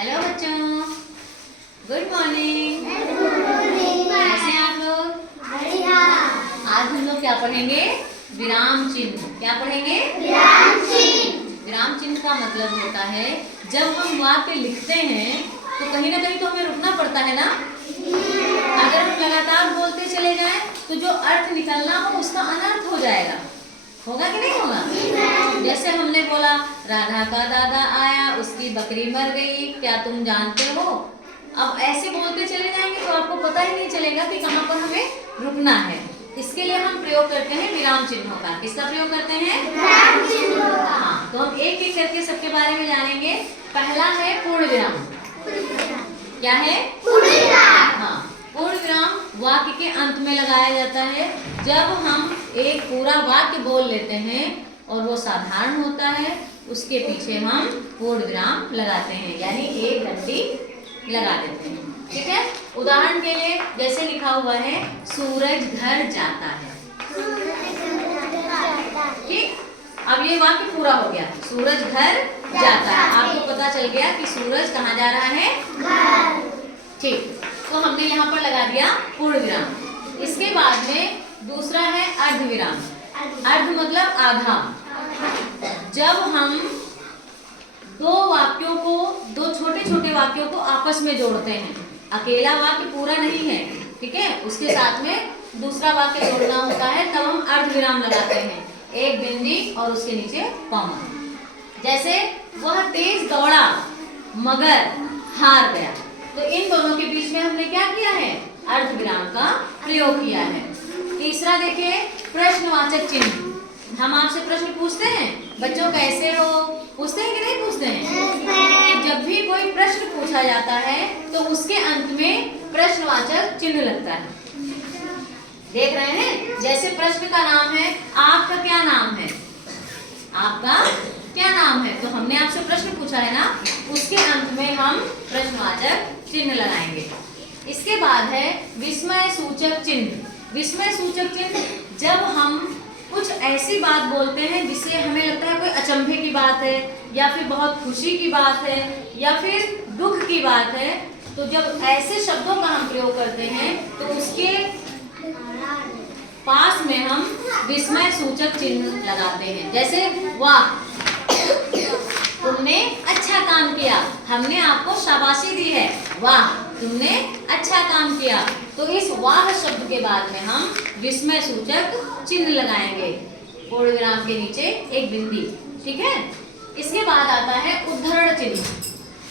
Hello बच्चों, good morning. कैसे हैं आप लोग? आज हम लोग क्या पढ़ेंगे? विराम चिन्ह। क्या पढ़ेंगे? विराम चिन्ह का मतलब होता है जब हम वाक्य लिखते हैं तो कहीं ना कहीं तो हमें रुकना पड़ता है ना। अगर हम लगातार बोलते चले जाएं तो जो अर्थ निकलना हो उसका अनर्थ हो जाएगा। होगा कि नहीं होगा? जैसे हमने बोला राधा का दादा आया, उसकी बकरी मर गई, क्या तुम जानते हो? अब ऐसे बोलते चले जाएंगे तो आपको पता ही नहीं चलेगा कि कहाँ पर हमें रुकना है। इसके लिए हम प्रयोग करते हैं विराम चिन्हों का। किसका प्रयोग करते हैं? विराम चिन्हों का। हाँ, तो हम एक एक करके सबके बारे में जानेंगे। पहला है पूर्ण विराम। क्या है? पूर्ण विराम। हाँ, पूर्ण विराम वाक्य के अंत में लगाया जाता है। जब हम एक पूरा वाक्य बोल लेते हैं और वो साधारण होता है, उसके पीछे हम पूर्ण विराम लगाते हैं, यानी एक घंटी लगा देते हैं। ठीक है, उदाहरण के लिए जैसे लिखा हुआ है सूरज घर जाता है। ठीक, अब ये वाक्य पूरा हो गया। सूरज घर जाता है, आपको पता चल गया कि सूरज कहाँ जा रहा है? घर। ठीक, तो हमने यहाँ पर लगा दिया पूर्ण विराम। इसके बाद में दूसरा है अर्ध विराम। अर्ध मतलब आधा। जब हम दो वाक्यों को, दो छोटे छोटे वाक्यों को आपस में जोड़ते हैं, अकेला वाक्य पूरा नहीं है, ठीक है, उसके साथ में दूसरा वाक्य जोड़ना होता है, तब हम अर्ध विराम लगाते हैं, एक बिंदी और उसके नीचे कॉमा। जैसे वह तेज दौड़ा मगर हार गया, तो इन दोनों के बीच में हमने क्या किया है? अर्ध विराम का प्रयोग किया है। तीसरा देखिए प्रश्नवाचक चिन्ह। हम आपसे प्रश्न पूछते हैं, बच्चों कैसे हो? पूछते हैं कि नहीं पूछते हैं? जब भी कोई प्रश्न पूछा जाता है तो उसके अंत में प्रश्नवाचक चिन्ह लगता है। देख रहे हैं? जैसे प्रश्न का नाम है आपका क्या नाम है? आपका क्या नाम है? तो हमने आपसे प्रश्न पूछा है ना, उसके अंत में हम प्रश्नवाचक चिन्ह लगाएंगे। इसके बाद है विस्मय सूचक चिन्ह। विस्मय सूचक चिन्ह जब हम कुछ ऐसी बात बोलते हैं जिससे हमें लगता है कोई अचंभे की बात है, या फिर बहुत खुशी की बात है, या फिर दुख की बात है, तो जब ऐसे शब्दों का हम प्रयोग करते हैं तो उसके पास में हम विस्मय सूचक चिन्ह लगाते हैं। जैसे वाह तुमने अच्छा काम किया, हमने आपको शाबाशी दी है, वाह तुमने अच्छा काम किया। तो इस वाह शब्द के बाद में हम विस्मय सूचक चिन्ह लगाएंगे, पूर्ण विराम के नीचे एक बिंदी। ठीक है, इसके बाद आता है उद्धरण चिन्ह।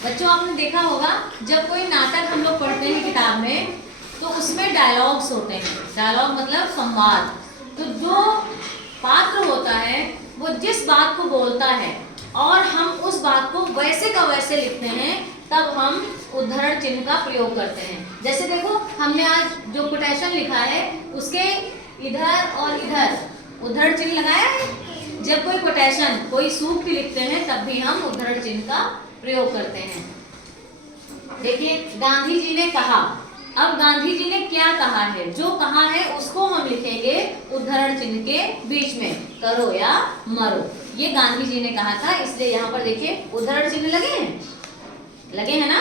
बच्चों आपने देखा होगा जब कोई नाटक हम लोग पढ़ते हैं किताब में तो उसमें डायलॉग्स होते हैं। डायलॉग मतलब संवाद। तो जो पात्र होता है वो जिस बात को बोलता है और हम उस बात को वैसे का वैसे लिखते हैं, तब हम उद्धरण चिन्ह का प्रयोग करते हैं। जैसे देखो हमने आज जो कोटेशन लिखा है उसके इधर और इधर उद्धरण चिन्ह लगाया है। जब कोई कोटेशन, कोई सूक्ति लिखते हैं तब भी हम उद्धरण चिन्ह का प्रयोग करते हैं। देखिए गांधी जी ने कहा, अब गांधी जी ने क्या कहा है? जो कहा है उसको हम लिखेंगे उद्धरण चिन्ह के बीच में, करो या मरो। ये गांधी जी ने कहा था, इसलिए यहाँ पर देखिए उद्धरण चिन्ह लगे हैं, लगे हैं ना?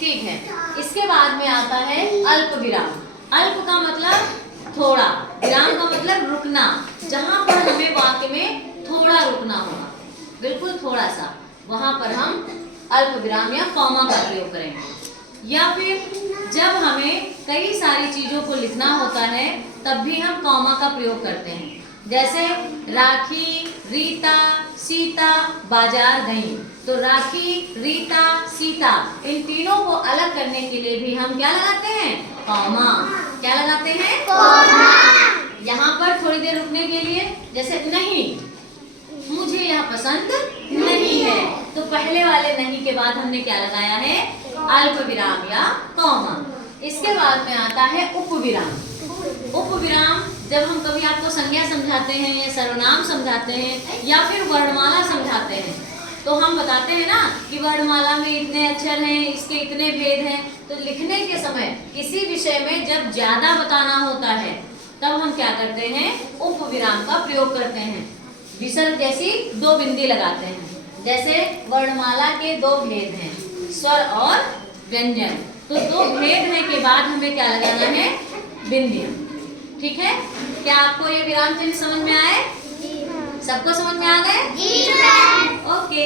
ठीक है, इसके बाद में आता है अल्प विराम। अल्प का मतलब थोड़ा, विराम का मतलब रुकना, जहां पर हमें वाक्य में थोड़ा रुकना होगा, बिल्कुल थोड़ा सा, वहां पर हम अल्प विराम या कॉमा का प्रयोग करेंगे। या फिर जब हमें कई सारी चीजों को लिखना होता है तब भी हम कॉमा का प्रयोग करते हैं। जैसे राखी, रीता, सीता बाजार गई, तो राखी, रीता, सीता, इन तीनों को अलग करने के लिए भी हम क्या लगाते हैं? कॉमा। क्या लगाते हैं? कॉमा। यहाँ पर थोड़ी देर रुकने के लिए, जैसे नहीं, मुझे यह पसंद नहीं है, तो पहले वाले नहीं के बाद हमने क्या लगाया है? अल्प विराम या कॉमा। इसके बाद में आता है उपविराम। उपविराम जब हम कभी आपको संज्ञा समझाते हैं या सर्वनाम समझाते हैं या फिर वर्णमाला समझाते हैं, तो हम बताते हैं ना कि वर्णमाला में इतने अक्षर हैं, इसके इतने भेद हैं। तो लिखने के समय किसी विषय में जब ज्यादा बताना होता है तब हम क्या करते हैं? उपविराम का प्रयोग करते हैं। विसर्ग जैसी दो बिंदी लगाते हैं। जैसे वर्णमाला के दो भेद हैं, स्वर और व्यंजन। तो दो भेद है के बाद हमें क्या लगाना है? बिंदियां। ठीक है, क्या आपको ये विराम चिन्ह समझ में आए? सबको समझ में आ गए? ओके।